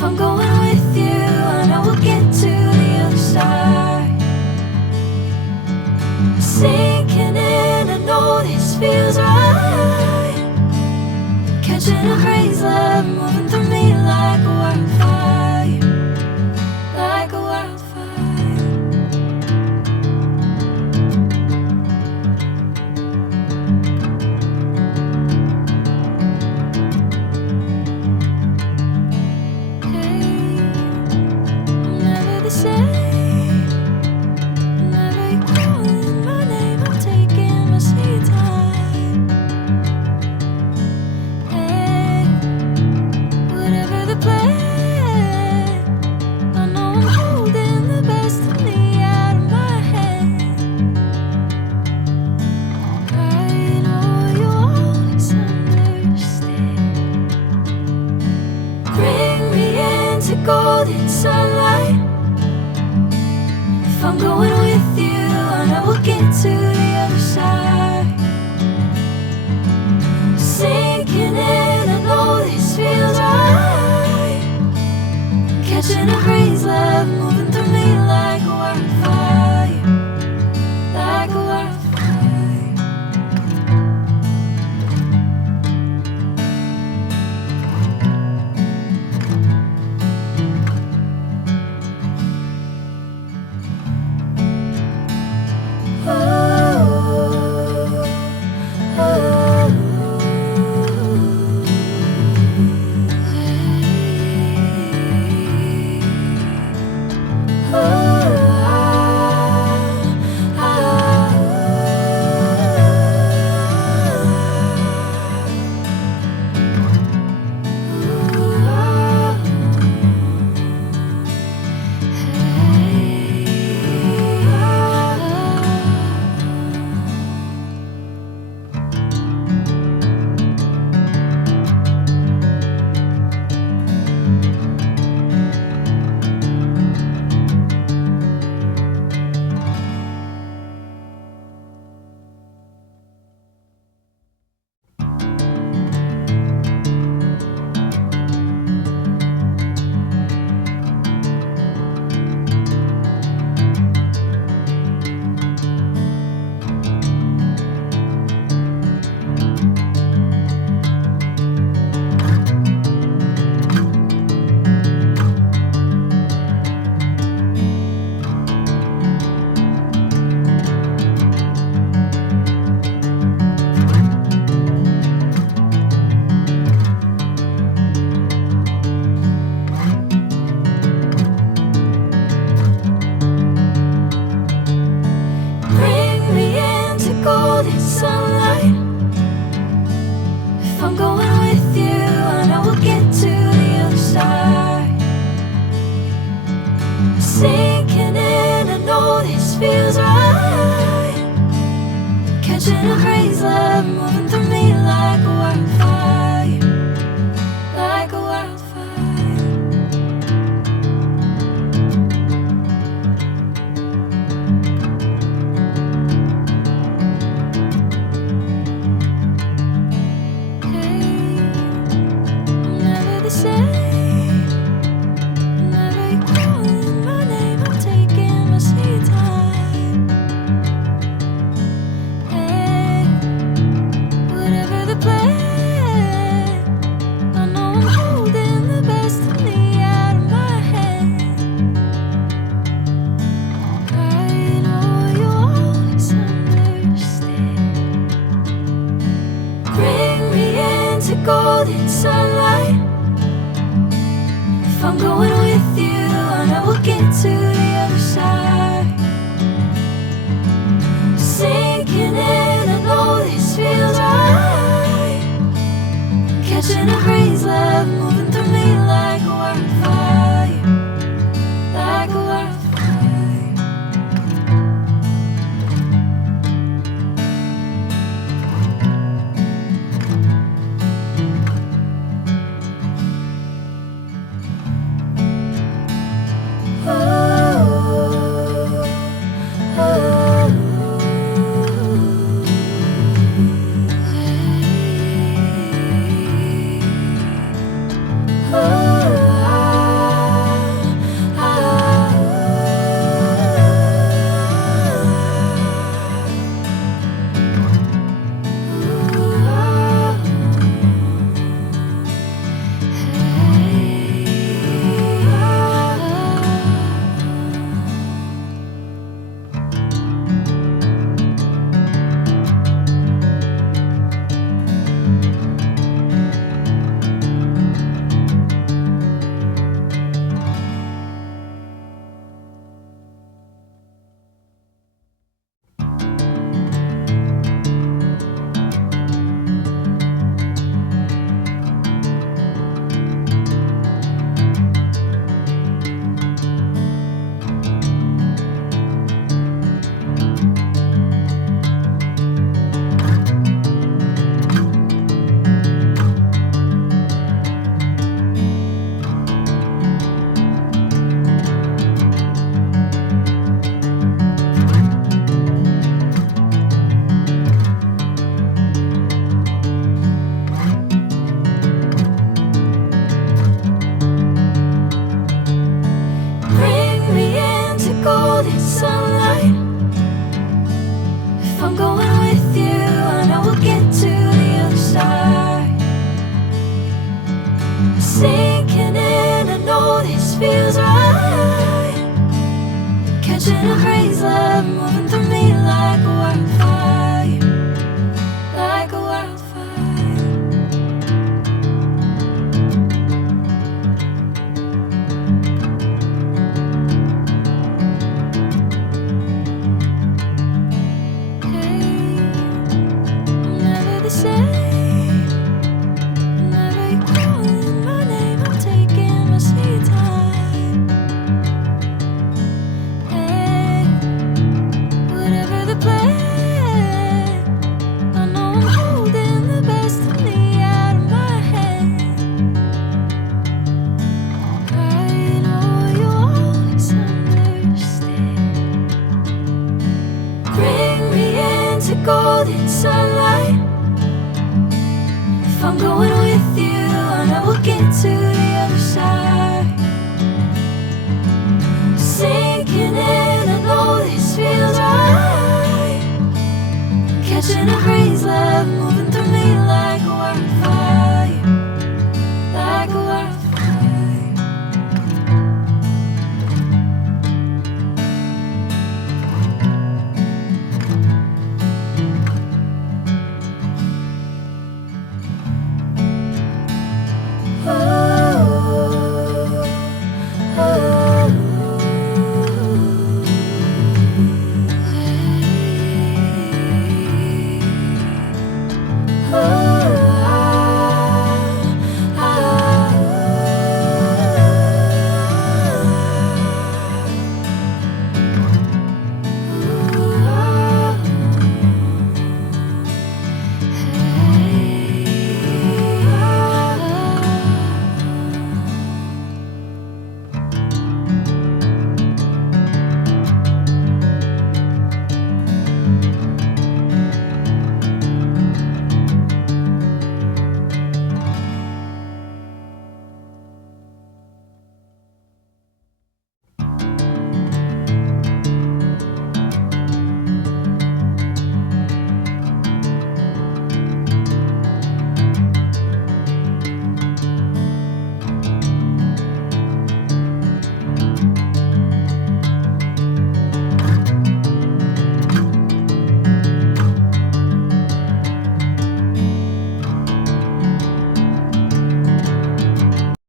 If I'm going with you, I know we'll get to the other side. Sinking in, I know this feels right. Catching a breeze, love moving through me like a wildfire, like a wildfire. Golden sunlight. If I'm going with you, I know we'll get to the other side. Sinking in, I know this feels right. Catching a breeze, love moving through me like a wildfire, like a wildfire. Sinking in, I know this feels right. Catching a breeze, love moving through me like a wildfire, like a wildfire. Hey, I'm never the same. Golden sunlight. If I'm going with you, I know we'll get to the other side. Sinking in, I know this feels right. Catching a breeze, love moving through me like a wildfire, like a wildfire. I'm going with you, I know we'll get to the other side. Sinking in, I know this feels right. Catching a breeze, love moving through me like a wildfire, like a wildfire. Hey, I'm never the same. Whenever you're calling my name, I'm taking my sweet time. Hey, whatever the plan, I know I'm holding the best of me out of my hand. I know you'll always understand. Bring me into golden sunlight. If I'm going with you, I know we'll get to the other side. Sinking in, I know this feels right. Catching a breeze, love.